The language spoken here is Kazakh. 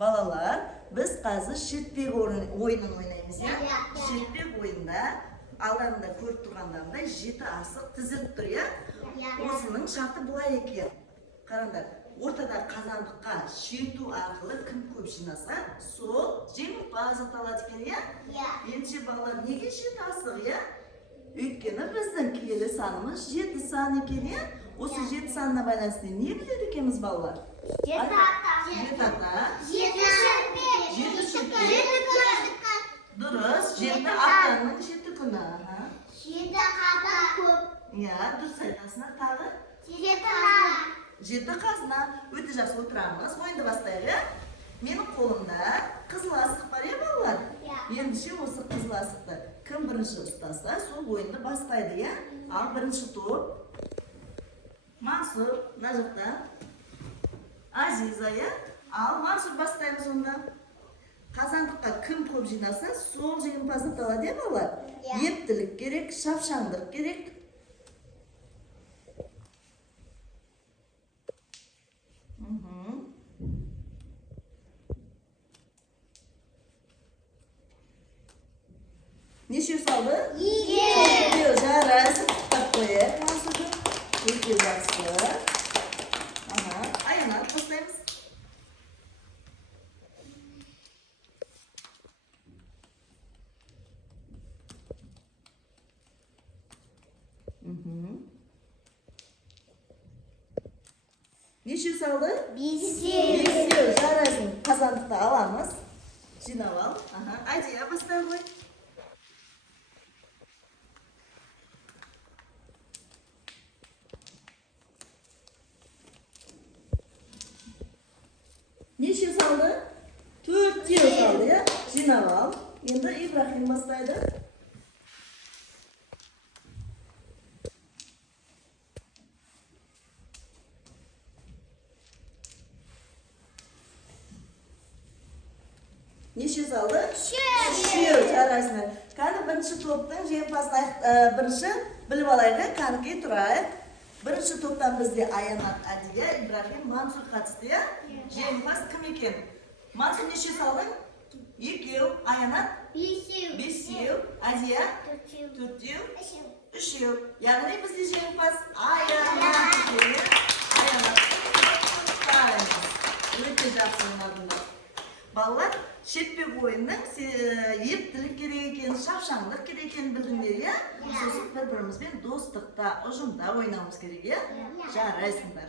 Balalar, biz қазір шертпек ойынын ойнаймыз, ya. Шертпек ойында алдарында көріп тұрғандарында 7 асық тізіліп тұр, ya. Осының шарты бұлай екен. Қараңдар, ортада қазандыққа шерту арқылы кім көп жинаса, сол жеңімпаз аталады екен, ya. Ендеше балалар, неге 7 асық, ya? Өйткені біздің киелі санымыз 7 сан екен, ya. Осы 7 санына байланысты не біледі екенбіз, балалар? 7 ата. 7 ата. 7 шертпек. 7 шертпек. Дұрыс, 7 атаның 7 күні. 7 қата көп. Ya, дұрыс айтасыңдар, тағы? 7 қазына. 7 қазына. Өте жақсы отырамыз. Ойынды бастайық, ya. Менің қолымда қызыл асық бар, ya, балалар? Ендеше осы қызыл асықты кім бірінші ұстаса, сол ойынды бастайды, ya. Ал бірінші топ Мансұр, мына жақта. Азиза, ya. Ал Мансұр бастаймыз онда. Қазандыққа кім көп жинаса, сол жеңімпаз аталады, ya, балалар? Ептілік керек, шапшаңдық керек. Неше салды? 2. Жарайсың, құттап қойып. Өте жақсы. Аянат бастаймыз. Неше салды? 5. Жарайсың, қазандықты аламыз. Жинап ал. Айдия бастай қой. Неше салды? 4 салды, ya. Жинап ал. Енді Ибрахим бастайды. Неше салды? 3. Жарайсыңдар. Кәні бірінші топтың жеңімпазын бірінші біліп алайық, кәніке тұрайық. Бірінші топтан бізде Аянат, Адия, Ибрахим, Мансұр қатысты, ya. Жеңімпаз кім екен? Мансұр неше салдың? 2. Аянат? 5. Адия? 4. 3. Яғни бізде жеңімпаз Аянат екен. Аянат. Өте жақсы ойнадыңдар. Балалар, шертпек ойынның ептілік керек екен, шапшаңдық керек екенін білдіңдер, ya. Сосын бір-бірімізбен достықта, ұжымда ойнауымыз керек, ya. Жарайсыңдар.